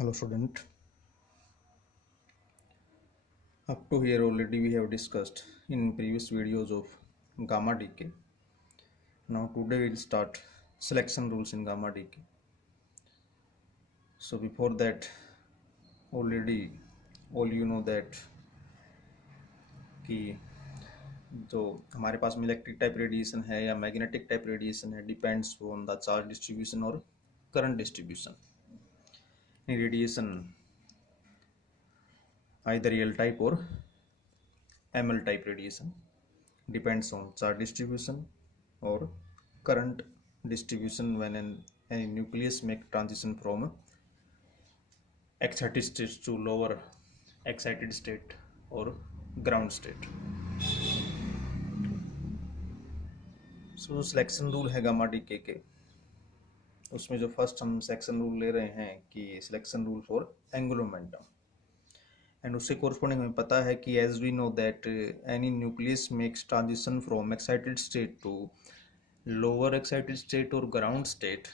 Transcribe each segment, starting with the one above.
Hello student, up to here already we have discussed in previous videos of gamma decay. Now today we'll start selection rules in gamma decay. So before that already all you know that कि जो हमारे पास में electric type radiation है या magnetic type radiation है depends on the charge distribution और current distribution in radiation either L type or ML type radiation depends on charge distribution or current distribution when any nucleus make transition from excited state to lower excited state or ground state. So selection rule है gamma DK के, उसमें जो first हम section rule ले रहे हैं कि selection rule for angular momentum and उससे कोरस्पॉन्डिंग हमें पता है कि as we know that any nucleus makes transition from excited state to lower excited state और ग्राउंड स्टेट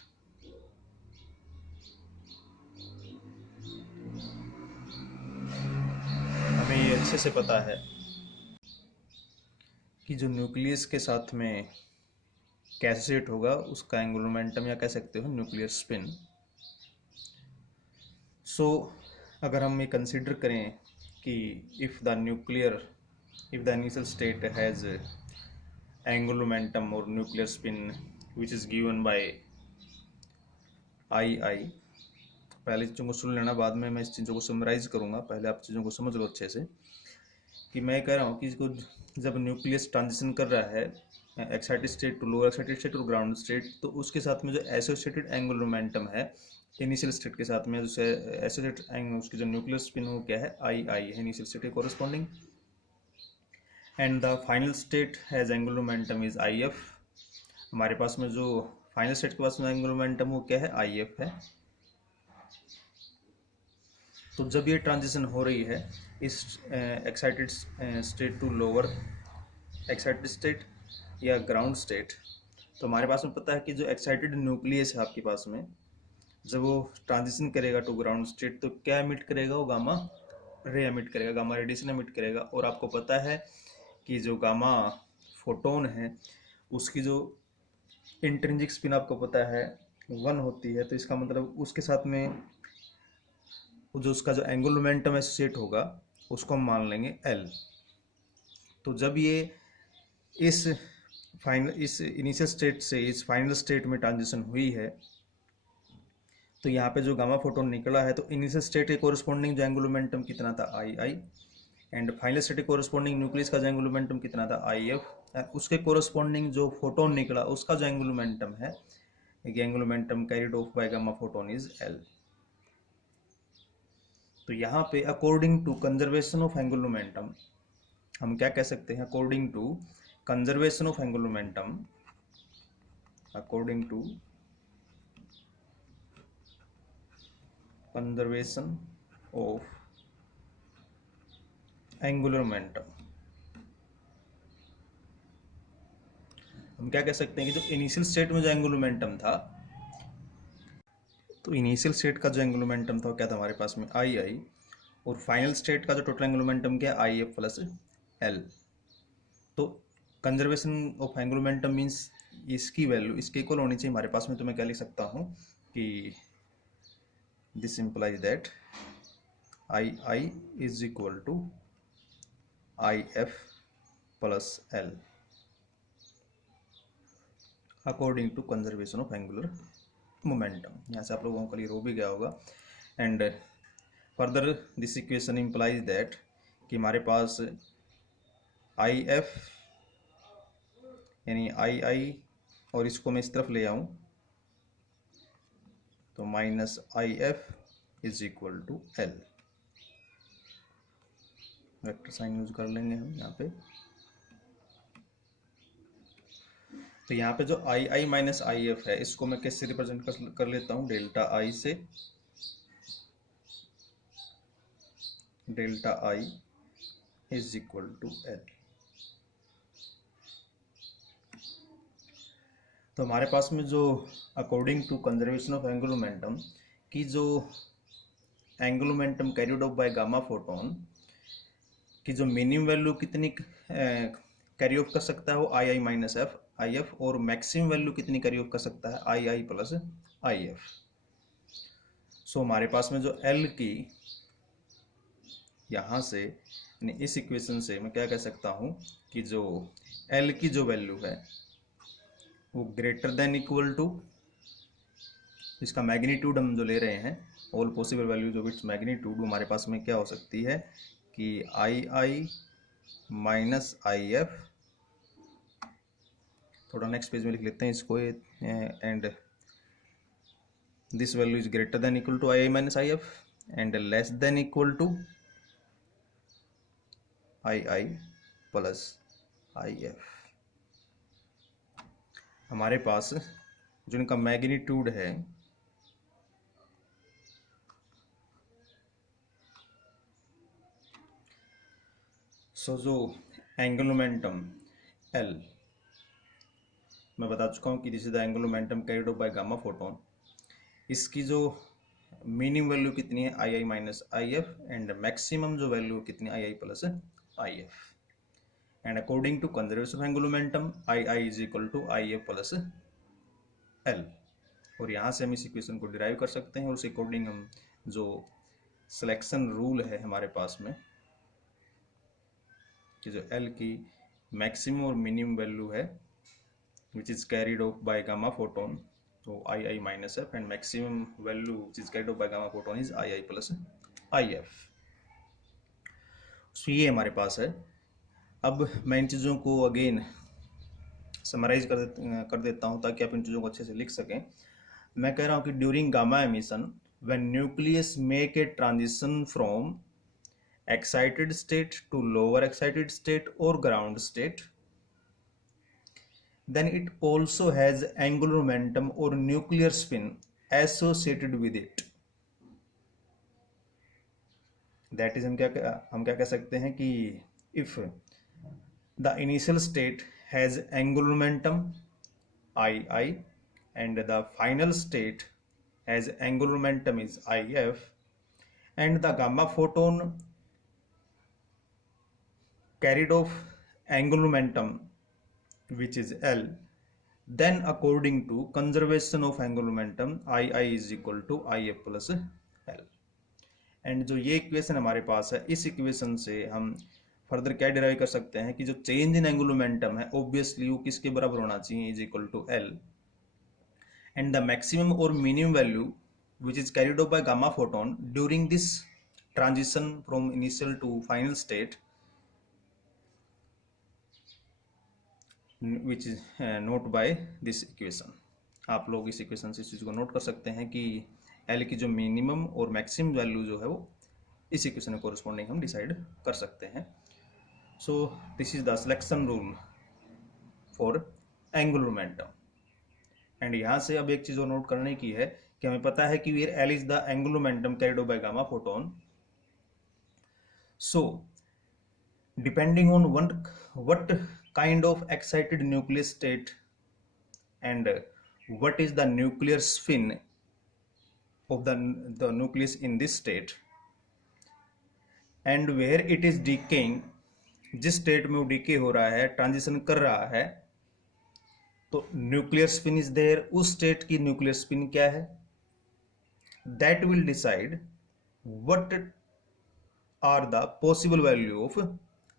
हमें ये अच्छे से पता है कि जो न्यूक्लियस के साथ में कैसेट होगा उसका एंगुलर मोमेंटम या कह सकते हो न्यूक्लियर स्पिन. सो अगर हम ये कंसिडर करें कि if the initial state has angular momentum और nuclear spin which is given by I, पहले चीज़ों को सुन लेना, बाद में मैं इस चीज़ों को समराइज करूँगा. पहले आप चीज़ों को समझ लो अच्छे से कि मैं कह रहा हूँ कि इसको जब न्यूक्लियस ट्रांजिशन कर रहा है excited state to lower excited state और ग्राउंड स्टेट, तो उसके साथ में जो एसोसिएटेड एंगुलर मोमेंटम है इनिशियल स्टेट के साथ में जो एसोसिएटेड उसकी जो न्यूक्लियर स्पिन हो क्या है आई है इनिशियल स्टेट के corresponding, and the final state has angular momentum is I F. हमारे पास में जो फाइनल स्टेट के पास में एंगुलर मोमेंटम वो क्या है आई एफ है. तो जब ये ट्रांजिशन हो रही है इस excited state to lower excited state या ग्राउंड स्टेट, तो हमारे पास में पता है कि जो एक्साइटेड न्यूक्लियस है आपके पास में जब वो ट्रांजिशन करेगा टू ग्राउंड स्टेट तो क्या एमिट करेगा, वो गामा रे एमिट करेगा, गामा रेडिएशन एमिट करेगा. और आपको पता है कि जो गामा फोटोन है उसकी जो इंट्रिंसिक स्पिन आपको पता है 1 होती है. तो इसका मतलब उसके साथ में जो उसका जो एंगुलर मोमेंटम एसोसिएट होगा उसको हम मान लेंगे L. तो जब ये इस इनिशियल स्टेट से इस फाइनल स्टेट में ट्रांजिशन हुई है तो यहाँ पे जो गामा फोटोन निकला है तो इनिशियल स्टेट के कोरस्पॉन्डिंग जो एंगुलर मोमेंटम कितना था आई एंड फाइनल स्टेट के कोरस्पॉन्डिंग न्यूक्लियस का जो एंगुलर मोमेंटम कितना था आई एफ, उसके कोरस्पॉन्डिंग जो फोटोन निकला उसका जो एंगुलर मोमेंटम है angular momentum carried off by gamma photon is L. तो यहाँ पे according to conservation of angular momentum हम क्या कह सकते हैं, according to conservation of angular momentum, according to conservation of angular momentum हम क्या कह सकते हैं कि जो इनिशियल स्टेट में जो एंगुलर मोमेंटम था, तो इनिशियल स्टेट का जो एंगुलर मोमेंटम था वो क्या था हमारे पास में आई और फाइनल स्टेट का जो टोटल एंगुलर मोमेंटम क्या आई एफ प्लस एल. तो conservation of angular momentum means इसकी वैल्यू इसके इक्वल होनी चाहिए हमारे पास में. तो मैं क्या लिख सकता हूँ कि this implies that I is equal to I F plus L according to conservation of angular momentum. यहाँ से आप लोगों को क्लियर हो भी गया होगा. And further this equation implies that कि हमारे पास आई एफ यानी आई और इसको मैं इस तरफ ले आऊँ तो minus I F is equal to L. Vector sign use कर लेंगे हम यहाँ पे. तो यहाँ पे जो आई माइनस आई एफ है इसको मैं कैसे रिप्रेजेंट कर लेता हूँ, डेल्टा आई से, delta I is equal to L. तो हमारे पास में जो according to conservation of angular momentum की जो angular momentum carried off by gamma photon की जो मिनिमम वैल्यू कितनी कैरी ऑफ कर सकता है वो I minus F I F, और मैक्सिमम वैल्यू कितनी कैरी ऑफ कर सकता है आई प्लस आई एफ। सो हमारे पास में जो एल की यहाँ से यानी इस इक्वेशन से मैं क्या कह सकता हूँ कि जो एल की जो वैल्यू है वो ग्रेटर देन इक्वल टू, इसका मैग्नीट्यूड हम जो ले रहे हैं ऑल पॉसिबल वैल्यू जो इट्स मैग्नीट्यूड, हमारे पास में क्या हो सकती है कि आई माइनस आई एफ, थोड़ा नेक्स्ट पेज में लिख लेते हैं इसको, and this value is greater than equal to I minus I F and less than equal to I plus I F. हमारे पास जो इनका मैग्नीट्यूड है सो जो एंगुलर मोमेंटम एल, मैं बता चुका हूँ कि this is the angular momentum carried off by gamma photon, इसकी जो मिनिमम वैल्यू कितनी है I minus I F and maximum जो वैल्यू कितनी I plus I F, and according to conservation of angular momentum I is equal to I F plus L. और यहाँ से हम इस इक्वेशन को डिराइव कर सकते हैं और उस अकॉर्डिंग हम जो सिलेक्शन रूल है हमारे पास में कि जो एल की मैक्सिमम और मिनिमम वैल्यू है which is carried off by gamma photon, तो I minus F and maximum value which is carried off by gamma photon is I plus I F. So ये हमारे पास है। अब मैं इन चीज़ों को अगेन समराइज कर देता हूँ ताकि आप इन चीज़ों को अच्छे से लिख सकें। मैं कह रहा हूँ कि during gamma emission when nucleus make a transition from excited state to lower excited state और ground state, then it also has angular momentum or nuclear spin associated with it. That is हम क्या कह सकते हैं कि if the initial state has angular momentum I and the final state has angular momentum is IF and the gamma photon carried off angular momentum which is L, then according to conservation of angular momentum I is equal to IF plus L। And जो ये equation हमारे पास है इस equation से हम further क्या derive कर सकते हैं कि जो चेंज इन एंगुलर मोमेंटम है ऑब्वियसली वो किसके बराबर होना चाहिए, is equal to L, and the maximum और minimum value which is carried off by gamma photon during this transition from initial to final state which is noted by this equation. आप लोग इस equation से इस चीज़ को note कर सकते हैं कि एल की जो मिनिमम और मैक्सिमम वैल्यू जो है वो इस इक्वेशन के कोरिस्पॉन्डिंग हम डिसाइड कर सकते हैं। So this is the selection rule for angular momentum. And यहाँ से अब एक चीज़ और नोट करने की है कि हमें पता है कि where L is the angular momentum carried by gamma photon, so depending on what kind of excited nucleus state and what is the nuclear spin of the nucleus in this state and where it is decaying, जिस state में वो DK हो रहा है transition कर रहा है तो न्यूक्लियर स्पिन इज देयर, उस स्टेट की न्यूक्लियर स्पिन क्या है, that will decide what are the possible value of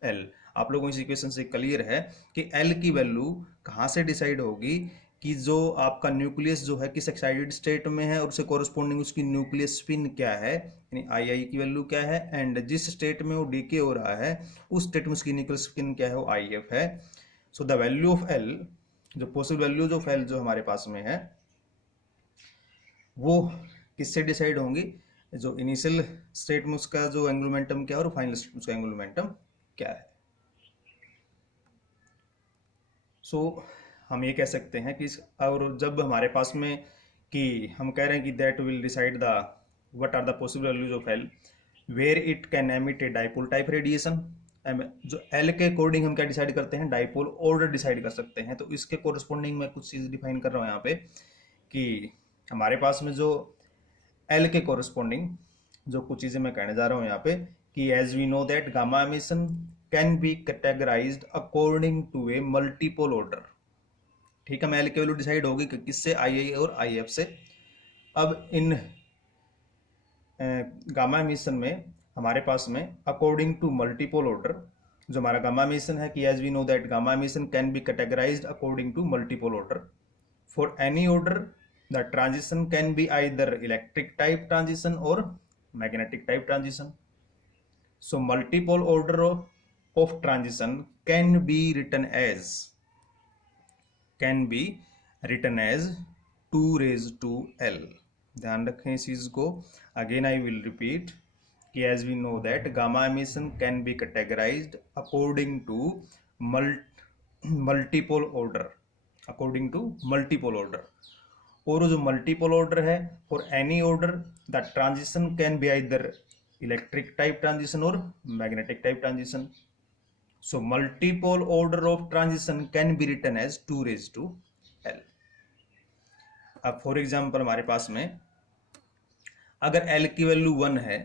L. आप लोगों को इस इक्वेशन से क्लियर है कि एल की वैल्यू कहाँ से डिसाइड होगी कि जो आपका न्यूक्लियस जो है किस एक्साइटेड स्टेट में है और उससे कोरस्पॉन्डिंग उसकी न्यूक्लियस स्पिन क्या है, यानी आई की वैल्यू क्या है, एंड जिस स्टेट में वो डीके हो रहा है उस स्टेट में उसकी न्यूक्लियस स्पिन क्या है, वो आई एफ है। So the value of L, जो पॉसिबल वैल्यूज ऑफ एल जो हमारे पास में है वो किससे डिसाइड होंगी, जो इनिशियल स्टेट में उसका जो एंगुलर मोमेंटम क्या है और फाइनल स्टेट में उसका एंगुलर मोमेंटम क्या है। सो हम ये कह सकते हैं कि और जब हमारे पास में कि हम कह रहे हैं कि that will decide the what are the possible values of L where it can emit a dipole type radiation, जो एल के अकॉर्डिंग हम क्या डिसाइड करते हैं, डाइपोल ऑर्डर डिसाइड कर सकते हैं। तो इसके कोरस्पॉन्डिंग मैं कुछ चीज़ डिफाइन कर रहा हूँ यहाँ पे कि हमारे पास में जो एल के कोरस्पॉन्डिंग जो कुछ चीजें मैं कहने जा रहा हूं यहाँ पे कि as we know that gamma emission can be categorised according to a multiple order. ठीक है, एल की वैल्यू डिसाइड होगी कि किससे, आई और आई एफ से। अब इन गामा एमिशन में हमारे पास में अकॉर्डिंग टू मल्टीपल ऑर्डर, जो हमारा गामा एमिशन है कि as we know that gamma emission can be categorised according to multiple order. For any order the transition can be either electric type transition और magnetic type transition. So multiple order of transition can be written as 2⁻L। ध्यान रखें इस चीज को। Again I will repeat कि as we know that gamma emission can be categorised according to multiple order, और जो multiple order है for any order the transition can be either electric type transition और magnetic type transition. So multiple order of transition can be written as 2⁻L। अब for example हमारे पास में अगर L की वैल्यू 1 है,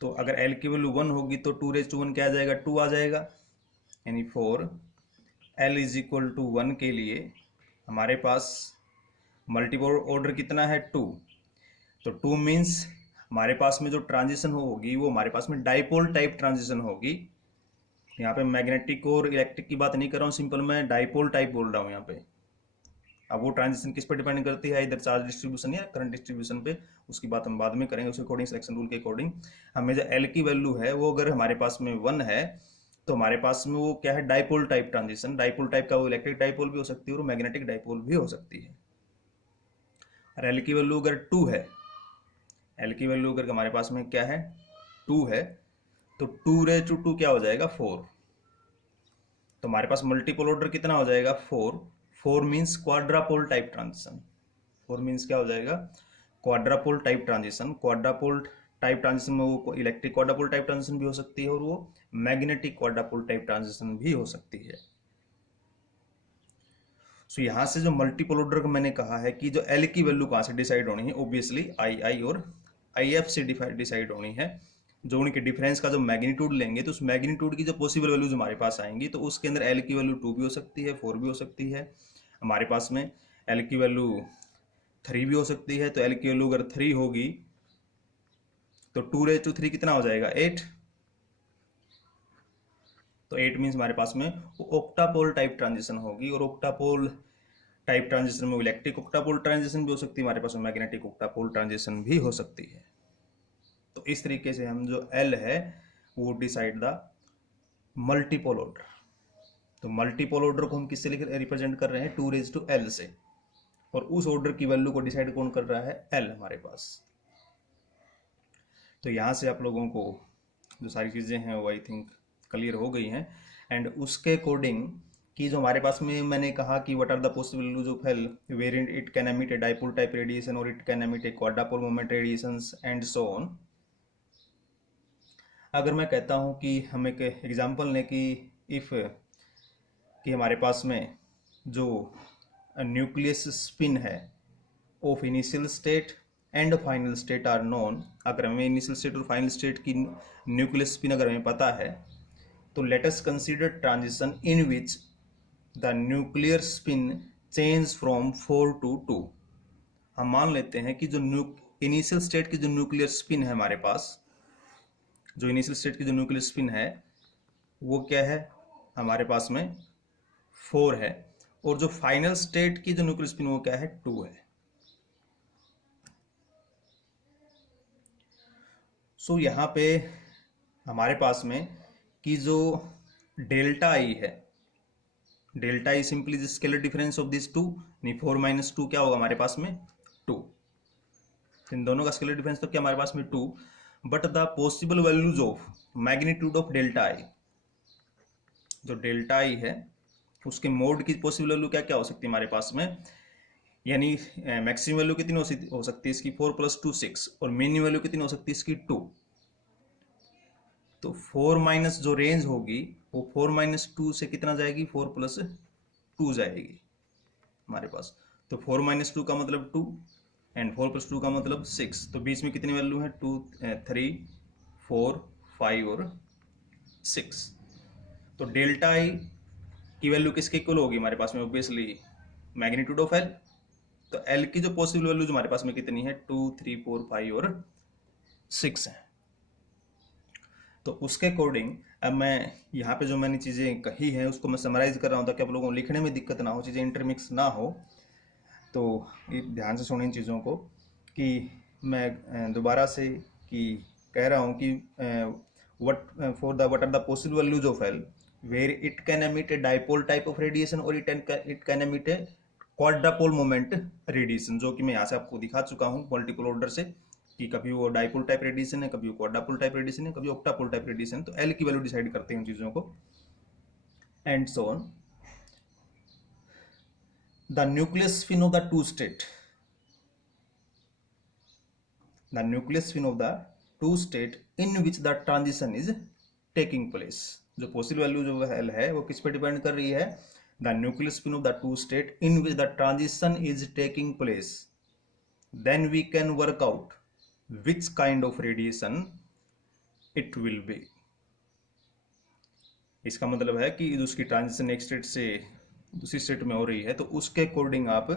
तो अगर L की वैल्यू 1 होगी तो 2⁻1 क्या आ जाएगा, 2 आ जाएगा। यानी for L is equal to 1 के लिए हमारे पास मल्टीपल ऑर्डर कितना है, 2। तो 2 मीन्स हमारे पास में जो ट्रांजिशन होगी वो हमारे पास में डाइपोल टाइप ट्रांजिशन होगी। यहाँ पे मैग्नेटिक और इलेक्ट्रिक की बात नहीं कर रहा हूँ, सिंपल मैं डाइपोल टाइप बोल रहा हूँ यहाँ पे। अब वो ट्रांजिशन किस पर डिपेंड करती है, इधर चार्ज डिस्ट्रीब्यूशन या करंट डिस्ट्रीब्यूशन पे, उसकी बात हम बाद में करेंगे उसके अकॉर्डिंग, सिलेक्शन रूल के अकॉर्डिंग। हमें जो L की वैल्यू है वो अगर हमारे पास में 1 है तो हमारे पास में वो क्या है, dipole type transition. Dipole type का वो इलेक्ट्रिक डाइपोल भी हो सकती है और मैग्नेटिक डाइपोल भी हो सकती है। और L की वैल्यू अगर 2 है, L की वैल्यू अगर हमारे पास में क्या है, 2 है, तो 2⁻2 क्या हो जाएगा, 4। तो हमारे पास मल्टीपल ऑर्डर कितना हो जाएगा, 4 मीन्स क्वाड्रापोल टाइप ट्रांजिशन। 4 मीन्स क्या हो जाएगा, क्वाड्रापोल टाइप ट्रांजिशन। क्वाड्रापोल टाइप ट्रांजिशन में वो इलेक्ट्रिक क्वाड्रापोल टाइप ट्रांजिशन भी हो सकती है और वो मैग्नेटिक क्वाड्रापोल टाइप ट्रांजिशन भी हो सकती है। सो यहां से जो मल्टीपल ऑर्डर का मैंने कहा है कि जो L की वैल्यू कहां से डिसाइड होनी है, ऑब्वियसली आई और IF से डिसाइड होनी है। जो उनके डिफरेंस का जो मैग्नीट्यूड लेंगे तो उस मैग्नीट्यूड की जो पॉसिबल वैल्यूज हमारे पास आएंगी तो उसके अंदर L की वैल्यू 2 भी हो सकती है, 4 भी हो सकती है। हमारे पास में L की वैल्यू 3 भी हो सकती है। तो L की वैल्यू अगर 3 होगी तो 2⁻3 कितना हो जाएगा, 8। तो 8 मीन्स हमारे पास में ऑक्टापोल टाइप ट्रांजिशन होगी, और ऑक्टापोल टाइप ट्रांजिशन में इलेक्ट्रिक ऑक्टापोल ट्रांजिशन भी हो सकती है, हमारे पास में मैग्नेटिक ऑक्टापोल ट्रांजिशन भी हो सकती है। तो इस तरीके से हम जो L है वो डिसाइड द मल्टीपल ऑर्डर। तो मल्टीपल ऑर्डर को हम किससे रिप्रेजेंट कर रहे हैं, 2⁻L से, और उस ऑर्डर की वैल्यू को डिसाइड कौन कर रहा है, L हमारे पास। तो यहां से आप लोगों को जो सारी चीजें हैं वो आई थिंक क्लियर हो गई हैं। एंड उसके अकॉर्डिंग कि जो हमारे पास में मैंने कहा कि what are the possible values of L where it can emit a dipole type radiation और it can emit a quadrupole moment radiations and so on. अगर मैं कहता हूं कि हम एक एग्जांपल लें कि इफ कि हमारे पास में जो न्यूक्लियस स्पिन है of initial state and final state are known, अगर हमें इनिशियल स्टेट और फाइनल स्टेट की न्यूक्लियस स्पिन अगर हमें पता है तो let us consider transition in which the nuclear spin change from 4 to 2। हम मान लेते हैं कि जो इनिशियल स्टेट की जो न्यूक्लियर स्पिन है हमारे पास, जो इनिशियल स्टेट की जो न्यूक्लियर स्पिन है वो क्या है, हमारे पास में 4 है, और जो फाइनल स्टेट की जो न्यूक्लियर स्पिन वो क्या है, 2 है। सो यहां पे हमारे पास में कि जो डेल्टा आई है, delta I simply the scalar difference of this 2, नहीं 4 - 2 क्या होगा हमारे पास में, 2। इन दोनों का स्केलर डिफरेंस तो क्या हमारे पास में 2, but the possible values of magnitude of delta आई, जो डेल्टा आई है उसके मोड की पॉसिबल वैल्यू क्या क्या हो सकती है हमारे पास में, यानी मैक्सिमम वैल्यू कितनी हो सकती है इसकी, 4 + 2 6, और मिनिमम वैल्यू कितनी हो सकती है इसकी, 2। तो 4 माइनस जो रेंज होगी वो 4 - 2 से कितना जाएगी, 4 + 2 जाएगी हमारे पास। तो 4 - 2 का मतलब 2, एंड 4+2 का मतलब 6, तो बीच में कितनी वैल्यू है 2 3 4 5 और 6। तो डेल्टा आई की वैल्यू किसके इक्वल होगी हमारे पास में, ऑब्वियसली मैग्नीट्यूड ऑफ एल। तो एल की जो पॉसिबल वैल्यू हमारे पास में कितनी है 2 3 4 5 और 6 है। तो उसके अकॉर्डिंग अब मैं यहाँ पे जो मैंने चीज़ें कही हैं उसको मैं समराइज कर रहा हूँ ताकि आप लोगों को लिखने में दिक्कत ना हो, चीज़ें इंटरमिक्स ना हो। तो ये ध्यान से सुनें इन चीज़ों को कि मैं दोबारा से कि कह रहा हूँ कि what are the possible values of L where it can emit a dipole type of radiation or it can emit a quadrupole moment radiation, जो कि मैं यहाँ से आपको दिखा चुका हूँ मल्टीपल ऑर्डर से कि कभी वो डाइपोल टाइप रेडिएशन है, कभी वो क्वाड्रापोल टाइप रेडिएशन है, कभी ऑक्टापोल टाइप रेडिएशन। तो एल की वैल्यू डिसाइड करते हैं उन चीज़ों को and so on. The nucleus spin of the two state, the nucleus spin of the two state in which the transition is taking place. जो पॉसिबल वैल्यू जो एल है वो किस पे डिपेंड कर रही है, the nucleus spin of the two state in which the transition is taking place. Then we can work out which kind of radiation it will be। इसका मतलब है कि उसकी ट्रांजिशन एक स्टेट से दूसरी स्टेट में हो रही है तो उसके अकॉर्डिंग आप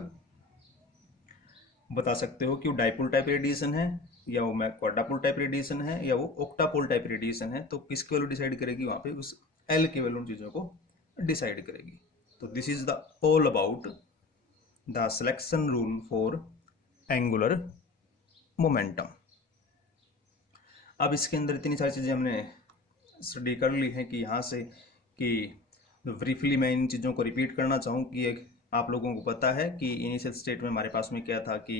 बता सकते हो कि वो डाइपोल टाइप रेडिएशन है या वो क्वाड्रापोल टाइप रेडिएशन है या वो ऑक्टापोल टाइप रेडिएशन है। तो किसकी वैल्यू डिसाइड करेगी वहां पे, उस एल की वैल्यू उन चीजों को डिसाइड करेगी। तो this is the all about the selection rule for angular momentum. अब इसके अंदर इतनी सारी चीज़ें हमने स्टडी कर ली हैं कि यहाँ से कि ब्रीफली मैं इन चीज़ों को रिपीट करना चाहूँ कि एक आप लोगों को पता है कि इनिशियल स्टेट में हमारे पास में क्या था कि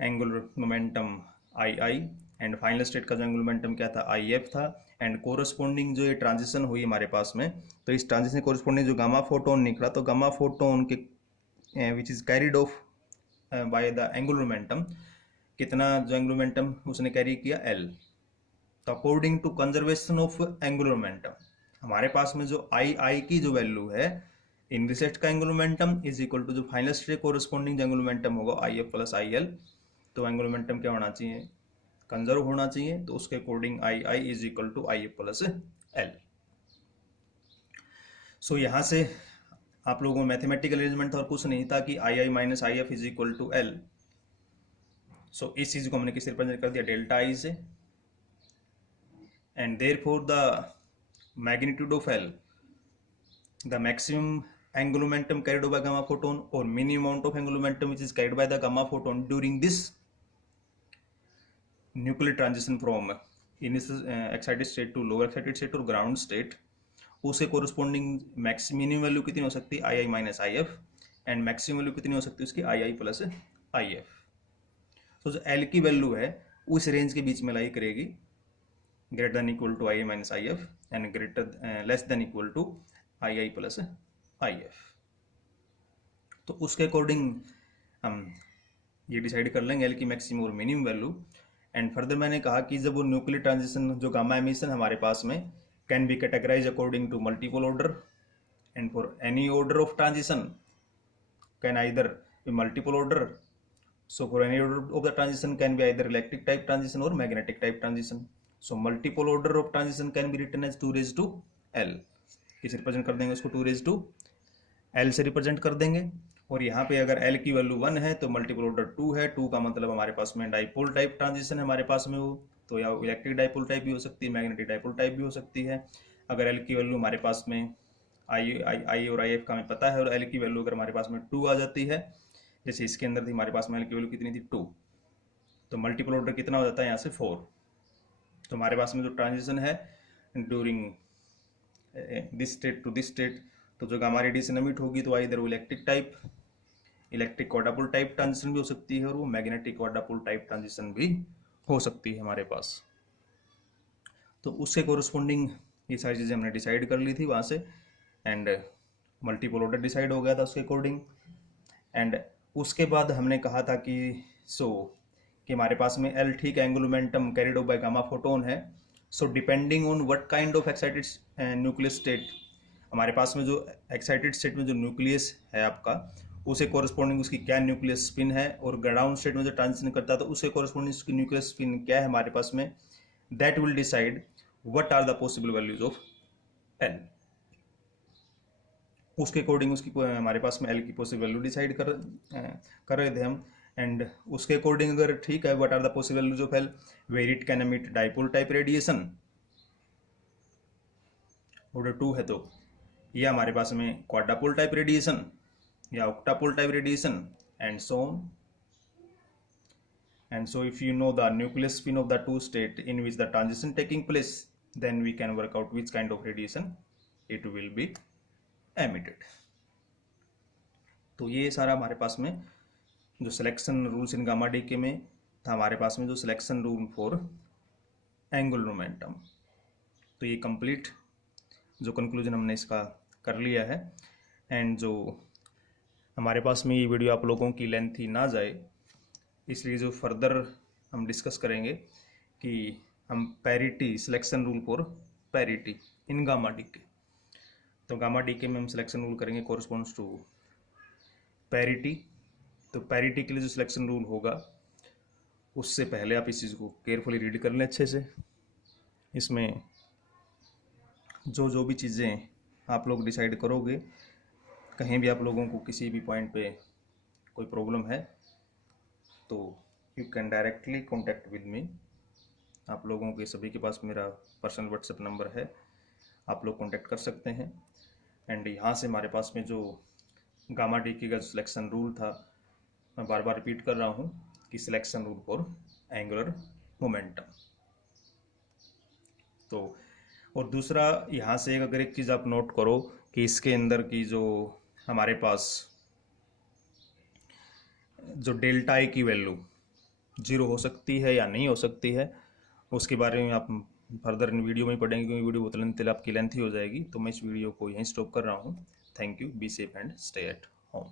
angular momentum I I and final state का जो एंगुलर मोमेंटम क्या था आई एफ था। एंड कोरस्पॉन्डिंग जो ये ट्रांजिशन हुई हमारे पास में, तो इस ट्रांजिशन कोरस्पॉन्डिंग जो गामा फोटोन निकला, तो गामा फोटोन के which is carried off by the angular momentum, कितना जो एंगुलर मोमेंटम उसने कैरी किया एल। तो according to conservation of angular momentum हमारे पास में जो आई आई की जो वैल्यू है इन सेट का angular momentum is equal to जो final state corresponding angular momentum होगा I F plus I L. तो एंगुलर मोमेंटम क्या होना चाहिए, कंजर्व होना चाहिए। तो उसके according I I is equal to I F plus L. So यहाँ से आप लोगों को मैथमेटिकल अरेंजमेंट और कुछ नहीं था कि I I minus I F is equal to L. So इस चीज को हमने किस रिप्रेजेंट कर दिया, डेल्टा आई से। And therefore the magnitude of L, the maximum angular momentum carried by gamma photon or minimum amount of angular momentum which is carried by the gamma photon during this nuclear transition from initial excited state to lower excited state or ground state, उसके corresponding minimum value कितनी हो सकती है I I minus I F and maximum value कितनी हो सकती है उसकी आई आई प्लस आई एफ। तो जो एल की वैल्यू है उस रेंज के बीच में लाई करेगी, greater than equal to I I minus I F and greater less than equal to I I plus I F. तो उसके अकॉर्डिंग हम ये डिसाइड कर लेंगे एल की मैक्सिमम और मिनिमम वैल्यू। एंड फर्दर मैंने कहा कि जब वो न्यूक्लियर ट्रांजिशन जो गामा एमिशन हमारे पास में can be categorise according to multiple order and for any order of transition can either be multiple order. So for any order of the transition can be either electric type transition or magnetic type transition. So multiple order of transition can be written as 2 raised to L। किसे represent कर देंगे उसको 2 raised to L से represent कर देंगे। और यहाँ पे अगर L की वैल्यू 1 है तो मल्टीपल ऑर्डर 2 है। 2 का मतलब हमारे पास में डाइपोल टाइप ट्रांजिशन है हमारे पास में वो, तो या इलेक्ट्रिक डाइपोल टाइप भी हो सकती है, मैग्नेटिक डाइपोल टाइप भी हो सकती है। अगर L की वैल्यू हमारे पास में आई और आई एफ का हमें पता है और L की वैल्यू अगर हमारे पास में 2 आ जाती है, जैसे इसके अंदर थी हमारे पास में एल की वैल्यू कितनी थी 2, तो मल्टीपल ऑर्डर कितना हो जाता है यहाँ से 4। तो हमारे पास में जो ट्रांजिशन है during this state to this state, तो जो गामा रेडिएशन एमिट होगी तो इधर वो electric type electric quadrupole type transition भी हो सकती है और वो मैग्नेटिक क्वाड्रापोल टाइप ट्रांजिशन भी हो सकती है हमारे पास। तो उसके कोरस्पॉन्डिंग ये सारी चीज़ें हमने डिसाइड कर ली थी वहाँ से एंड मल्टीपल ऑर्डर डिसाइड हो गया था उसके अकॉर्डिंग। एंड उसके बाद हमने कहा था कि कि हमारे पास में एल ठीक angular momentum carried by gamma photon है। So depending on what kind of excited nucleus state, हमारे पास में जो एक्साइटेड स्टेट में जो न्यूक्लियस है आपका उसे कॉरस्पॉन्डिंग उसकी क्या न्यूक्लियस स्पिन है, और ग्राउंड स्टेट में जो ट्रांजिशन करता है तो उसे कॉरस्पॉन्डिंग उसकी न्यूक्लियस स्पिन क्या है हमारे पास में, that will decide what are the possible values of L. उसके अकॉर्डिंग उसकी हमारे पास में एल की पॉसिबल वैल्यू डिसाइड कर रहे थे हम। एंड उसके अकॉर्डिंग अगर ठीक है, what are the possible values of L, where it can emit dipole type radiation, order 2 है तो ये हमारे पास में क्वाड्रापोल टाइप रेडिएशन या octopole type radiation, and so on. And so if you know the nucleus spin of the two state in which the transition taking place, then we can work out which kind of radiation it will be emitted. तो ये सारा हमारे पास में जो selection rules in gamma D के में था, हमारे पास में जो selection rule for angular momentum, तो ये कंप्लीट जो कंक्लूजन हमने इसका कर लिया है। एंड जो हमारे पास में ये वीडियो आप लोगों की लेंथी ना जाए, इसलिए जो फर्दर हम डिस्कस करेंगे कि हम parity selection rule for parity in gamma D के, तो गामा डी के में हम सिलेक्शन रूल करेंगे कोरस्पॉन्ड्स टू पैरिटी। तो पैरिटी के लिए जो सिलेक्शन रूल होगा उससे पहले आप इस चीज़ को केयरफुली रीड कर लें अच्छे से। इसमें जो भी चीज़ें आप लोग डिसाइड करोगे, कहीं भी आप लोगों को किसी भी पॉइंट पे कोई प्रॉब्लम है तो you can directly contact with me. आप लोगों के सभी के पास मेरा पर्सनल व्हाट्सएप नंबर है, आप लोग कॉन्टैक्ट कर सकते हैं। एंड यहाँ से हमारे पास में जो गामा डी की का सिलेक्शन रूल था, मैं बार बार रिपीट कर रहा हूँ कि selection rule for angular momentum. तो और दूसरा यहाँ से अगर एक चीज़ आप नोट करो कि इसके अंदर की जो हमारे पास जो डेल्टा आई की वैल्यू 0 हो सकती है या नहीं हो सकती है, उसके बारे में आप फर्दर इन वीडियो में पढ़ेंगे, क्योंकि वीडियो बहुत आपकी लेंथी हो जाएगी। तो मैं इस वीडियो को यहीं स्टॉप कर रहा हूँ। Thank you, be safe and stay at home.